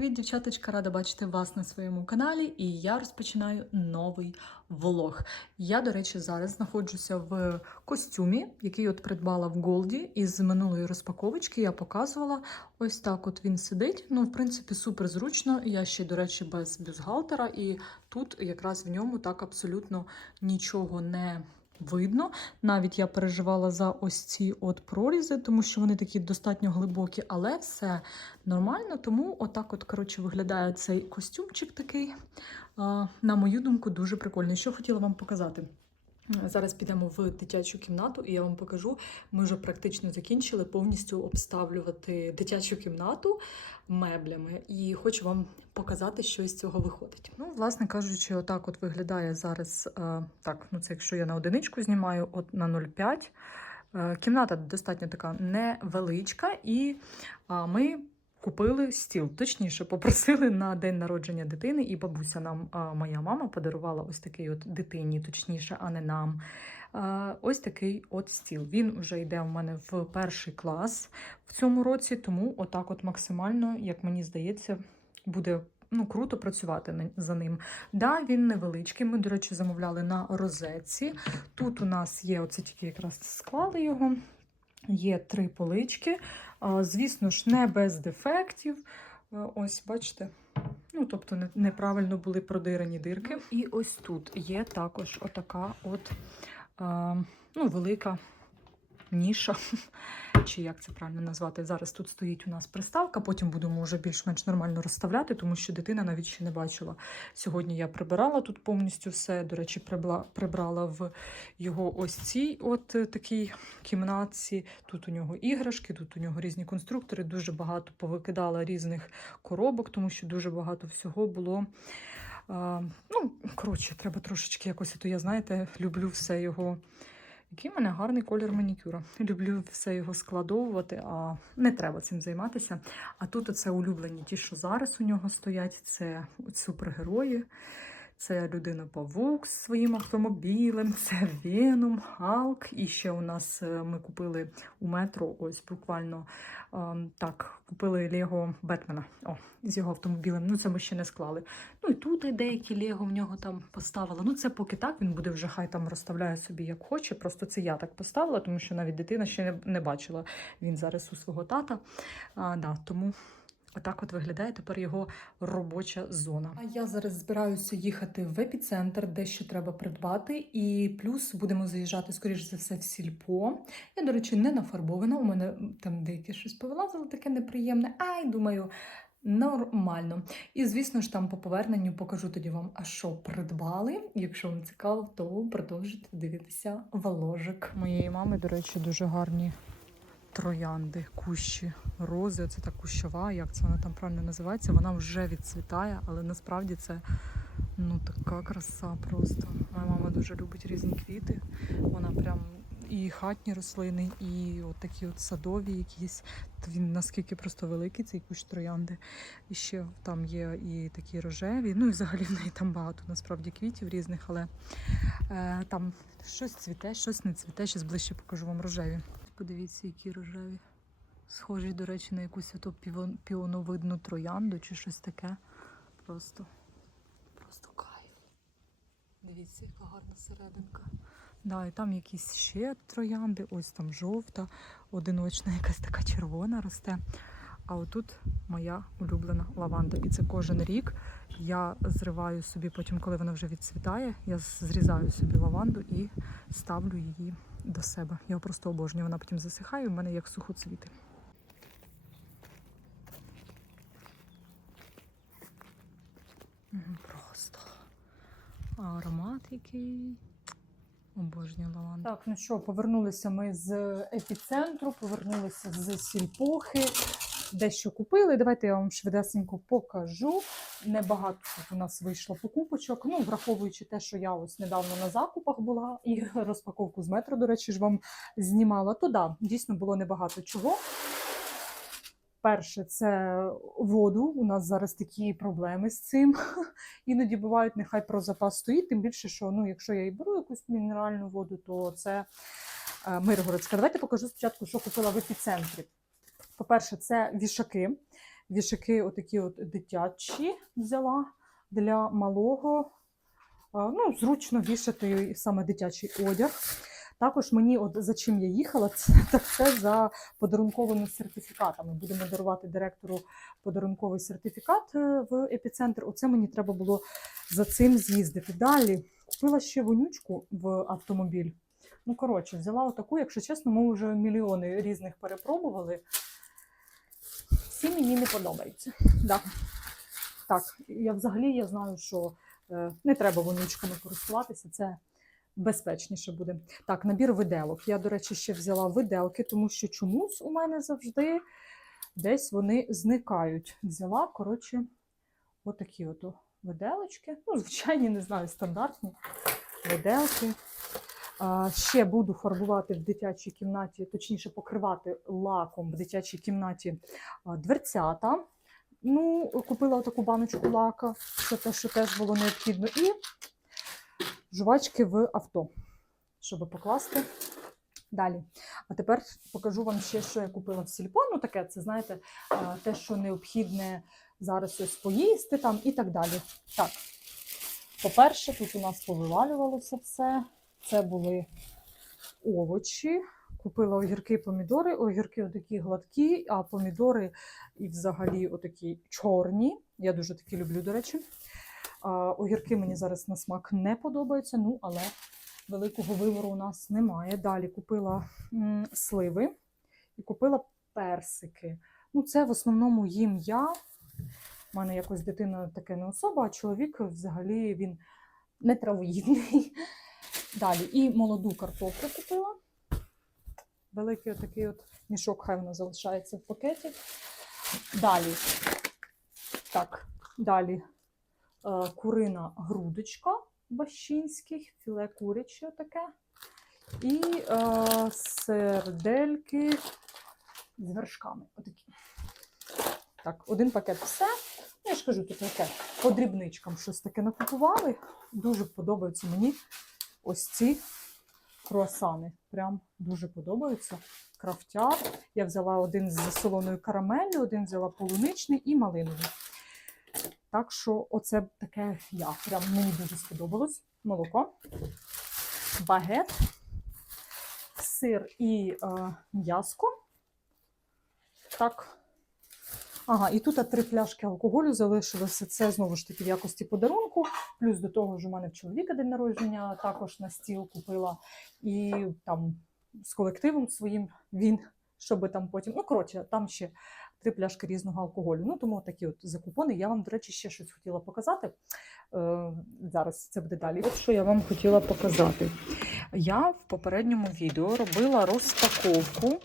привіт, дівчаточка! Рада бачити вас на своєму каналі, і я розпочинаю новий влог. Я, до речі, зараз знаходжуся в костюмі, який от придбала в Голді із минулої розпаковочки. Я показувала. Ось так от він сидить. Ну, в принципі, супер зручно. Я ще, до речі, без бюстгальтера, і тут якраз в ньому так абсолютно нічого не. Видно, навіть я переживала за ось ці от прорізи, тому що вони такі достатньо глибокі, але все нормально. Тому отак, от коротше, виглядає цей костюмчик такий. На мою думку, дуже прикольний. Що хотіла вам показати? Зараз підемо в дитячу кімнату, і я вам покажу. Ми вже практично закінчили повністю обставлювати дитячу кімнату меблями, і хочу вам показати, що з цього виходить. Ну, власне кажучи, отак от виглядає зараз. е, Так, ну це якщо я на одиничку знімаю, от на 0,5. Е, Кімната достатньо така невеличка, і ми купили стіл. Точніше, попросили на день народження дитини, і бабуся нам, моя мама, подарувала ось такий от дитині, точніше, а не нам. Ось такий от стіл. Він вже йде у мене в перший клас в цьому році, тому отак, от максимально, як мені здається, буде. Ну, круто працювати за ним. Да, він невеличкий. Ми, до речі, замовляли на розетці. Тут у нас є, оце тільки якраз склали його. Є три полички. Звісно ж, не без дефектів. Е, Ось, бачите. Ну, тобто неправильно були продирані дирки. І ось тут є також отака от ну, велика ніша, чи як це правильно назвати. Зараз тут стоїть у нас приставка, потім будемо вже більш-менш нормально розставляти, тому що дитина навіть ще не бачила. Сьогодні я прибирала тут повністю все. До речі, прибла- прибрала в його ось цій от е, такій кімнатці. Тут у нього іграшки, тут у нього різні конструктори. Дуже багато повикидала різних коробок, тому що дуже багато всього було. Ну, коротше, треба трошечки якось, то я, знаєте, люблю все його. Який в мене гарний колір манікюра. Люблю все його складовувати, а не треба цим займатися. А тут оце улюблені ті, що зараз у нього стоять, це супергерої. Це людина Павук з своїм автомобілем, це Веном, Халк. І ще у нас е, ми купили у метро, ось буквально ем, так, купили Лего Бетмена О, з його автомобілем. Ну, це ми ще не склали. Ну і тут деякі Лего в нього там поставила. Ну, це поки так, він буде вже хай там розставляє собі як хоче. Просто це я так поставила, тому що навіть дитина ще не бачила. Він зараз у свого тата. А, да, тому. Отак от виглядає тепер його робоча зона. А я зараз збираюся їхати в епіцентр, де що треба придбати. І плюс будемо заїжджати, скоріш за все, в сільпо. Я, до речі, не нафарбована. У мене там деяке щось повилазило таке неприємне. Ай, думаю, нормально. І, звісно ж, там по поверненню покажу тоді вам, а що придбали. Якщо вам цікаво, то продовжуйте дивитися вложик. Моєї мами, до речі, дуже гарні троянди, кущі рози. Це та кущова, як це вона там правильно називається. Вона вже відцвітає, але насправді це ну така краса просто. Моя мама дуже любить різні квіти. Вона прям і хатні рослини, і от такі от садові якісь. Він наскільки просто великий, цей кущ троянди. І ще там є і такі рожеві. Ну і взагалі в неї там багато насправді квітів різних, але е, там щось цвіте, щось не цвіте. Щас ближче покажу вам рожеві. Подивіться, які рожеві. Схожі, до речі, на якусь ото піоновидну троянду чи щось таке. Просто, просто кайф. Дивіться, яка гарна серединка. Да, і там якісь ще троянди, ось там жовта, одиночна, якась така червона росте. А отут моя улюблена лаванда. І це кожен рік я зриваю собі, потім, коли вона вже відцвітає, я зрізаю собі лаванду і ставлю її до себе. Я його просто обожнюю. Вона потім засихає, у мене як сухоцвіти. Просто аромат який. Обожнюю лаванду. Так, ну що, повернулися ми з епіцентру, повернулися з сільпохи, дещо купили. Давайте я вам швидесенько покажу. Небагато тут у нас вийшло покупочок. Ну, враховуючи те, що я ось недавно на закупах була і розпаковку з метро, до речі, ж вам знімала, то да, дійсно було небагато чого. Перше, це воду. У нас зараз такі проблеми з цим. Іноді бувають, нехай про запас стоїть, тим більше, що ну, якщо я і беру якусь мінеральну воду, то це е, Миргородська. Давайте покажу спочатку, що купила в епіцентрі. По-перше, це вішаки. Вішаки отакі от дитячі взяла для малого. Ну, зручно вішати саме дитячий одяг. Також мені, от за чим я їхала, це, так це за подарунковими сертифікатами. Будемо дарувати директору подарунковий сертифікат е, в епіцентр. Оце мені треба було за цим з'їздити. Далі купила ще вонючку в автомобіль. Ну, коротше, взяла отаку, якщо чесно, ми вже мільйони різних перепробували. Всі мені не подобаються. Да. Так, я взагалі я знаю, що е, не треба вонючками користуватися, це безпечніше буде. Так, набір виделок. Я, до речі, ще взяла виделки, тому що чомусь у мене завжди десь вони зникають. Взяла, коротше, отакі от виделочки. Ну, звичайні, не знаю, стандартні виделки. Ще буду фарбувати в дитячій кімнаті, точніше, покривати лаком в дитячій кімнаті дверцята. Ну, купила таку баночку лака, це те, що теж було необхідно. І жувачки в авто, щоб покласти далі. А тепер покажу вам ще, що я купила в сільпо. Ну, таке, це знаєте, те, що необхідне зараз ось поїсти там і так далі. Так, по-перше, тут у нас повивалювалося все. Це були овочі. Купила огірки, помідори. Огірки отакі гладкі, а помідори і взагалі отакі чорні. Я дуже такі люблю, до речі. А, огірки мені зараз на смак не подобаються, ну але великого вибору у нас немає. Далі купила м, сливи і купила персики. Ну, це в основному їм я. У мене якось дитина таке не особа, а чоловік взагалі він не травоїдний. Далі і молоду картоплю купила. Великий отакий от мішок, хай воно залишається в пакеті. Далі, так, далі е, курина грудочка бащинських, філе куряче таке. І е, сердельки з вершками. Отакі. Так, один пакет все. Ну, Я ж кажу, тут таке по дрібничкам щось таке накупували. Дуже подобаються мені ось ці круасани. Прям дуже подобаються. Крафтяр. Я взяла один з солоною карамеллю, один взяла полуничний і малиновий. Так що, оце таке я. Прям мені дуже сподобалось. Молоко, багет, сир і е, м'яско. Так. Ага, і тут три пляшки алкоголю залишилося. Це знову ж таки в якості подарунку. Плюс до того ж, у мене в чоловіка день народження також на стіл купила. І там з колективом своїм він, щоб там потім. Ну, коротше, там ще три пляшки різного алкоголю. Ну, тому такі от закупони. Я вам, до речі, ще щось хотіла показати. Е, зараз це буде далі. От що я вам хотіла показати. Я в попередньому відео робила розпаковку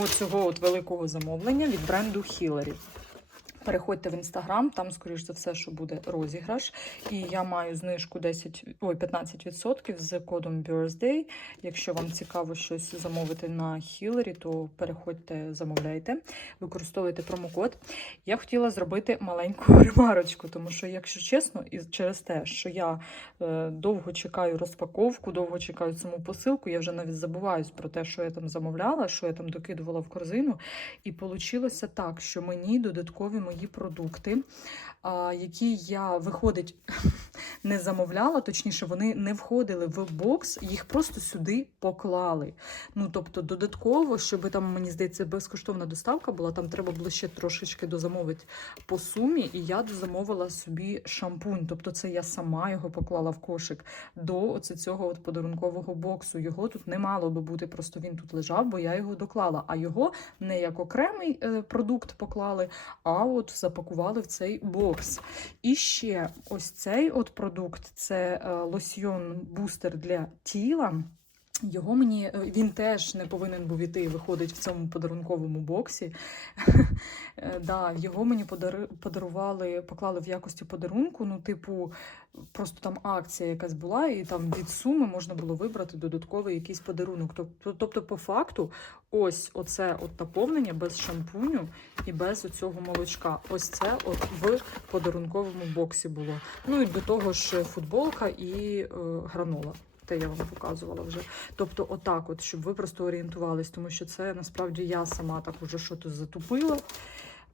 оцього от великого замовлення від бренду Hillary. Переходьте в інстаграм, там, скоріш за все, що буде розіграш. І я маю знижку 10, ой, 15% з кодом Birthday. Якщо вам цікаво щось замовити на Hillary, то переходьте, замовляйте, використовуйте промокод. Я хотіла зробити маленьку ремарочку, тому що, якщо чесно, і через те, що я е, довго чекаю розпаковку, довго чекаю саму посилку, я вже навіть забуваюсь про те, що я там замовляла, що я там докидувала в корзину. І вийшло так, що мені додаткові мої продукти, які я виходить не замовляла, точніше, вони не входили в бокс, їх просто сюди поклали. Ну, тобто, додатково, щоб там, мені здається, безкоштовна доставка була, там треба було ще трошечки дозамовити по сумі, і я дозамовила собі шампунь. Тобто, це я сама його поклала в кошик до оце цього от подарункового боксу. Його тут не мало би бути, просто він тут лежав, бо я його доклала. А його не як окремий е, продукт поклали, а от запакували в цей бокс. І ще ось цей от продукт це е, лосьйон бустер для тіла. Його мені е, він теж не повинен був іти, виходить в цьому подарунковому боксі. Е, да, його мені подарували, поклали в якості подарунку. Ну, типу, просто там акція якась була, і там від суми можна було вибрати додатковий якийсь подарунок. Тобто по факту, ось оце от наповнення без шампуню і без оцього молочка. Ось це от в подарунковому боксі було. Ну і до того ж футболка і е, гранола. Те я вам показувала вже. Тобто, отак, от, щоб ви просто орієнтувались, тому що це насправді я сама так уже щось затупила.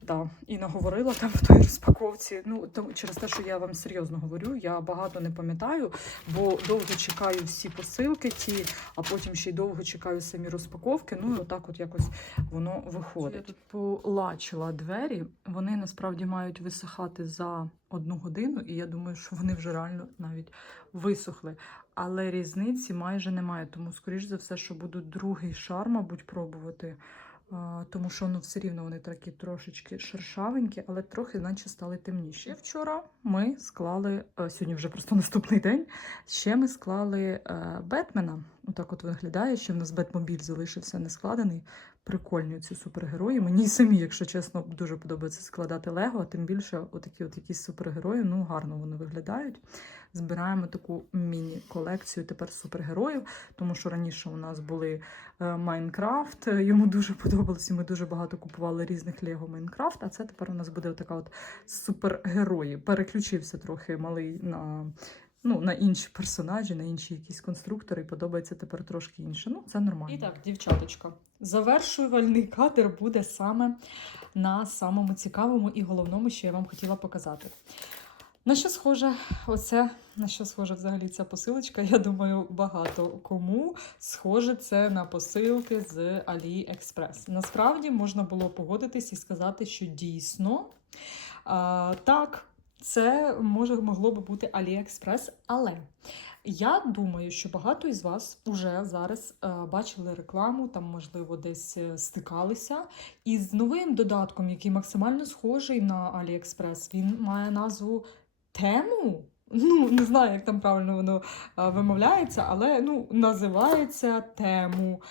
Да, і наговорила там в той розпаковці. Ну, тому через те, що я вам серйозно говорю, я багато не пам'ятаю, бо довго чекаю всі посилки ті, а потім ще й довго чекаю самі розпаковки. Ну і отак от якось воно виходить. Я тут полачила двері. Вони насправді мають висихати за одну годину, і я думаю, що вони вже реально навіть висохли. Але різниці майже немає. Тому, скоріш за все, що буду другий шар, мабуть, пробувати. Тому що ну, все рівно вони такі трошечки шершавенькі, але трохи наче стали темніші. Вчора ми склали, е, сьогодні вже просто наступний день. Ще ми склали е, Бетмена. Отак от виглядає, що в нас Бетмобіль залишився не складений. Прикольні ці супергерої. Мені самі, якщо чесно, дуже подобається складати Лего, а тим більше отакі от якісь супергерої. Ну, гарно вони виглядають. Збираємо таку міні-колекцію тепер супергероїв, тому що раніше у нас були е, Майнкрафт. е, Йому дуже подобалося. Ми дуже багато купували різних Лего Майнкрафт. А це тепер у нас буде така от супергерої. Переключився трохи малий на. Ну, на інші персонажі, на інші якісь конструктори, і подобається тепер трошки інше. Ну, це нормально. І так, дівчаточка, завершувальний кадр буде саме на самому цікавому і головному, що я вам хотіла показати. На що схоже оце, на що схоже взагалі ця посилочка? Я думаю, багато кому схоже це на посилки з AliExpress. Насправді можна було погодитись і сказати, що дійсно а, так, це може могло би бути AliExpress, але я думаю, що багато із вас вже зараз е, бачили рекламу, там, можливо, десь е, стикалися. із новим додатком, який максимально схожий на AliExpress. Він має назву Тему. Ну, не знаю, як там правильно воно а, вимовляється, але ну, називається тему.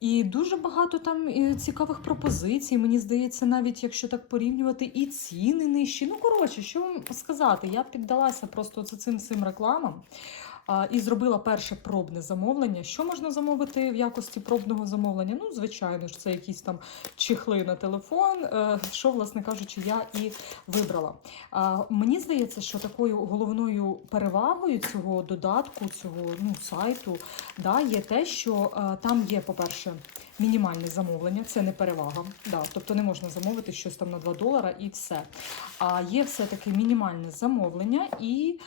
І дуже багато там і цікавих пропозицій. Мені здається, навіть якщо так порівнювати, і ціни нижчі. Ну, коротше, що вам сказати, я піддалася просто цим цим рекламам. І зробила перше пробне замовлення. Що можна замовити в якості пробного замовлення? Ну, звичайно ж, це якісь там чехли на телефон, е, що, власне кажучи, я і вибрала. Мені здається, що такою головною перевагою цього додатку, цього ну, сайту, да, є те, що е, там є, по-перше, мінімальне замовлення, це не перевага. Да, тобто не можна замовити щось там на 2 долара і все. А є все-таки мінімальне замовлення, і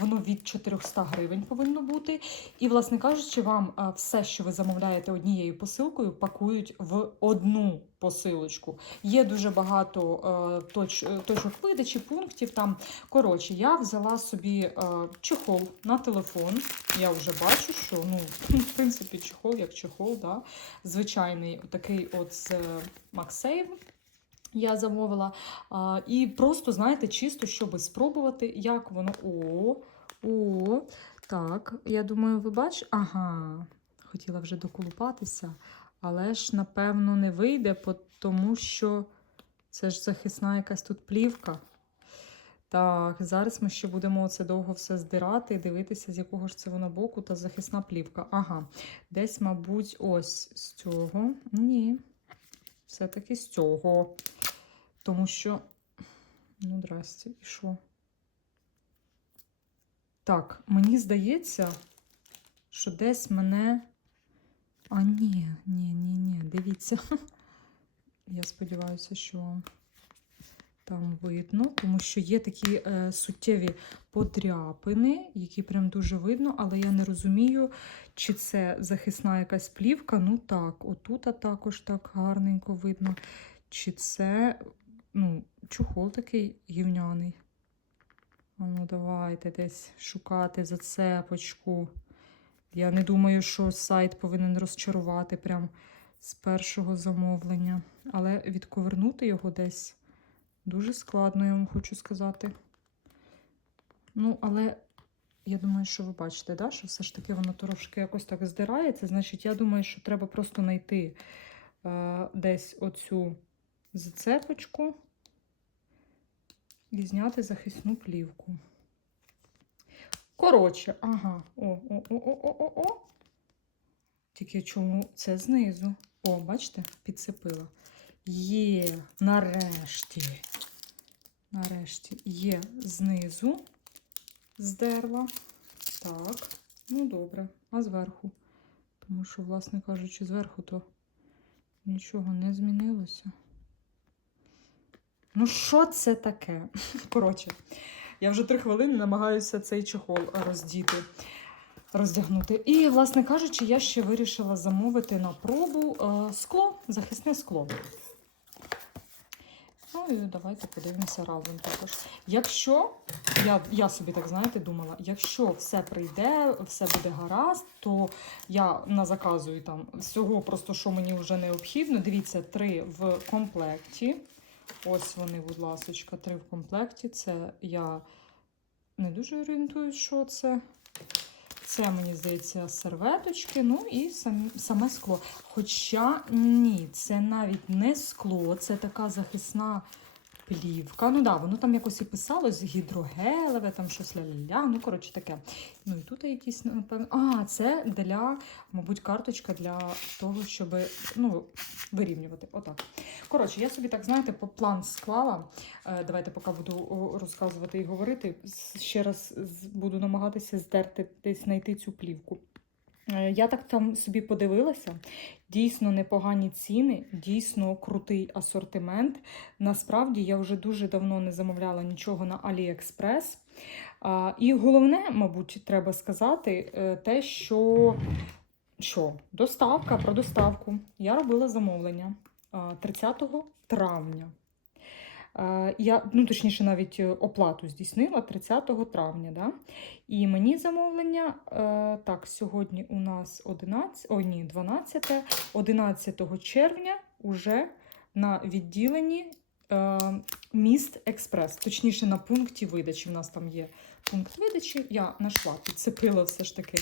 воно від 400 гривень повинно бути. І, власне кажучи, вам все, що ви замовляєте однією посилкою, пакують в одну посилочку. Є дуже багато е, е, точок видачі, пунктів там. Коротше, я взяла собі е, чехол на телефон. Я вже бачу, що ну, в принципі чехол як чехол, да? звичайний такий от з MagSafe. Я замовила. А, і просто, знаєте, чисто, щоб спробувати, як воно. О, о, так. Я думаю, ви бачите? Ага, хотіла вже доколупатися, але ж, напевно, не вийде, тому що це ж захисна якась тут плівка. Так, зараз ми ще будемо це довго все здирати дивитися, з якого ж це воно боку та захисна плівка. Ага, десь, мабуть, ось з цього. Ні, все-таки з цього. Тому що. Ну, здрасте, і що? Так, мені здається, що десь мене. А, ні, ні, ні, ні, дивіться. Я сподіваюся, що там видно, тому що є такі е, суттєві подряпини, які прям дуже видно, але я не розумію, чи це захисна якась плівка. Ну так, отут також так гарненько видно. Чи це ну, чухол такий гівняний. Ну, давайте десь шукати зацепочку. Я не думаю, що сайт повинен розчарувати прям з першого замовлення. Але відковернути його десь дуже складно, я вам хочу сказати. Ну, але я думаю, що ви бачите, да? що все ж таки воно трошки якось так здирається. Значить, я думаю, що треба просто знайти е, десь оцю зацепочку і зняти захисну плівку. Коротше, ага, о, о, о, о, о, о, о. Тільки чому це знизу? О, бачите, підсипила. Є, нарешті. Нарешті є знизу, здерла. Так, ну добре, а зверху. Тому що, власне кажучи, зверху то нічого не змінилося. Ну, що це таке? Коротше, я вже три хвилини намагаюся цей чехол роздіти, роздягнути. І, власне кажучи, я ще вирішила замовити на пробу е, скло, захисне скло. Ну і давайте подивимося разом також. Якщо, я, я собі так знаєте, думала, якщо все прийде, все буде гаразд, то я назаказую там всього, просто що мені вже необхідно. Дивіться, три в комплекті. Ось вони, будь ласочка, три в комплекті. Це я не дуже орієнтуюсь, що це. Це, мені здається, серветочки, ну і сам, саме скло. Хоча ні, це навіть не скло, це така захисна плівка. Ну да, воно там якось і писалось гідрогелеве, там щось ля-ля-ля, ну коротше таке. Ну і тут якісь, напевно. А, це для, мабуть, карточка для того, щоб ну, вирівнювати. Отак. Коротше, я собі так, знаєте, по план склала. Е, Давайте, поки буду розказувати і говорити, ще раз буду намагатися здерти десь знайти цю плівку. Е, Я так там собі подивилася. Дійсно непогані ціни, дійсно крутий асортимент. Насправді я вже дуже давно не замовляла нічого на AliExpress. І головне, мабуть, треба сказати, е, те, що, що доставка про доставку. Я робила замовлення 30 травня. Е, Я, ну, точніше, навіть е, оплату здійснила 30 травня. Да? І мені замовлення, е, так, сьогодні у нас 11, ой, ні, 12, 11 червня уже на відділенні міст Експрес, точніше на пункті видачі. У нас там є пункт видачі. Я знайшла, підцепила все ж таки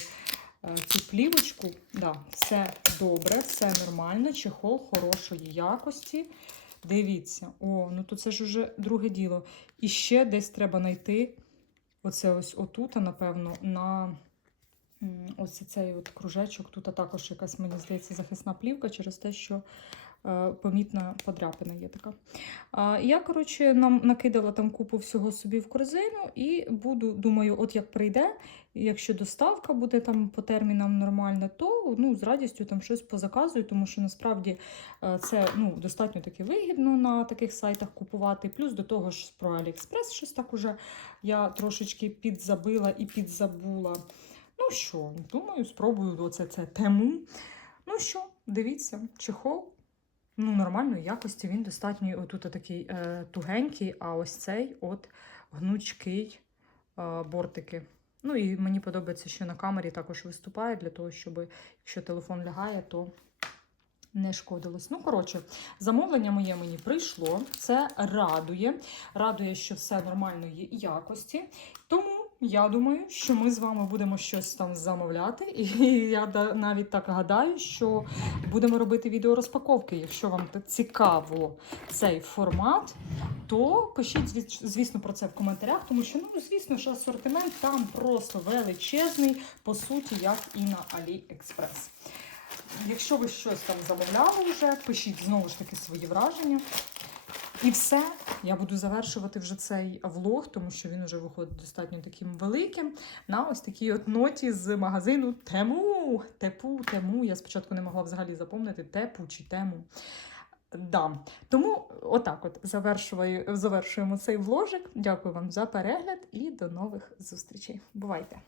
цю плівочку. Да, все добре, все нормально, чехол хорошої якості. Дивіться, о, ну то це ж уже друге діло. І ще десь треба знайти оце ось отут, напевно, на ось цей от кружечок. Тут також якась, мені здається, захисна плівка через те, що помітна подряпина є така. Я, коротше, нам накидала там купу всього собі в корзину і буду, думаю, от як прийде, якщо доставка буде там по термінам нормальна, то ну, з радістю там щось позаказую, тому що насправді е, це ну, достатньо таки вигідно на таких сайтах купувати. Плюс до того ж про AliExpress щось так уже я трошечки підзабила і підзабула. Ну що, думаю, спробую оце це тему. Ну що, дивіться, чехол. Ну, нормальної якості, він достатньо отут такий е, тугенький, а ось цей от гнучкий е, бортики. Ну і мені подобається, що на камері також виступає, для того, щоб якщо телефон лягає, то не шкодилось. Ну, коротше, замовлення моє мені прийшло. Це радує. Радує, що все нормальної якості. Тому я думаю, що ми з вами будемо щось там замовляти. І я навіть так гадаю, що будемо робити відео розпаковки. Якщо вам цікаво цей формат, то пишіть, звісно, про це в коментарях, тому що, ну, звісно, що асортимент там просто величезний, по суті, як і на AliExpress. Якщо ви щось там замовляли вже, пишіть знову ж таки свої враження. І все, я буду завершувати вже цей влог, тому що він вже виходить достатньо таким великим. На ось такій от ноті з магазину Тему. Тепу, Тему. Я спочатку не могла взагалі запомнити тепу чи тему. Да. Тому отак от завершуємо цей вложик. Дякую вам за перегляд і до нових зустрічей. Бувайте!